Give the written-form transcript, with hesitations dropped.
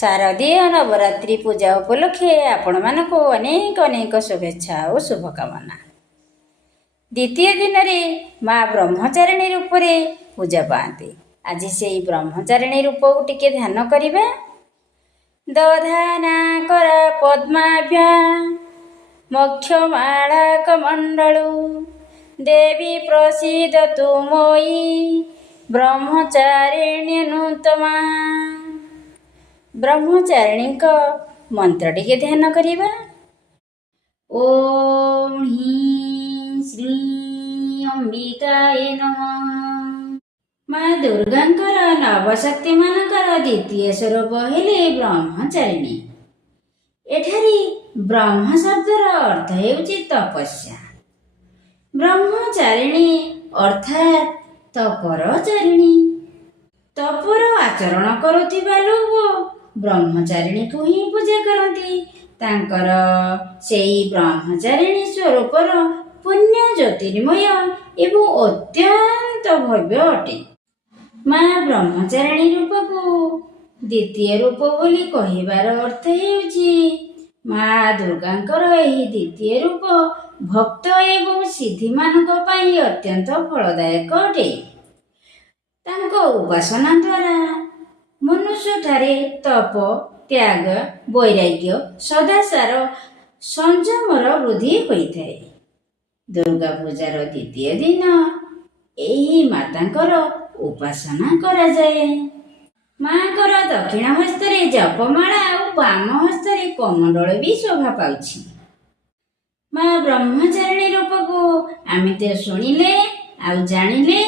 शारदीय नवरात्रि पूजा उपलक्षे आपणमानଙ୍କୁ अनेक अनेक शुभेच्छा और शुभकामना। द्वितीय दिन रे माँ ब्रह्मचारिणी रूप रे पूजा पाती। आज से ब्रह्मचारिणी रूप को टिके ध्यान करिबा। दधाना कर पद्माभ्या मोक्षमाला कमंडलु देवी प्रसीदतु मोयि ब्रह्मचारिण्यनुत्तमा। ब्रह्मचारिणी का मंत्र टिके ध्यान करिबा। ओम ह्रीं श्रीं अंबिकाय नमः। माँ दुर्गांकर नवशक्ति मानकर द्वितीय स्वरूप हेले ब्रह्मचारिणी। एठारी ब्रह्म शब्दर अर्थ हेउछि तपस्या। ब्रह्मचारिणी अर्थात तपरचारिणी। तपर आचरण करुथिबा लोक ब्रह्मचारिणी को ही पूजा करती। तांकर सेई ब्रह्मचारिणी स्वरूपर पुण्य ज्योतिर्मय एवं अत्यंत भव्य अटे। माँ ब्रह्मचारिणी रूप को द्वितीय रूप बोली कहिबार अर्थ हेउछि माँ दुर्गांकर एही द्वितीय रूप भक्त एवं सिद्धि मानक पई अत्यंत फलदायक अटे। तांको उपासना द्वारा मनुष्य ठारे तप त्याग वैराग्य सदाचार संयमर वृद्धि होइଥାଏ। दुर्गा पूजार द्वितीय दिन एही मातांकर उपासना करा जाए। माँकर दक्षिण हस्तरे जपमाला और वाम हस्तरे कमंडल भी शोभा पाउछि। माँ ब्रह्मचारिणी रूप को आमे तो शुणिले आउ जानिले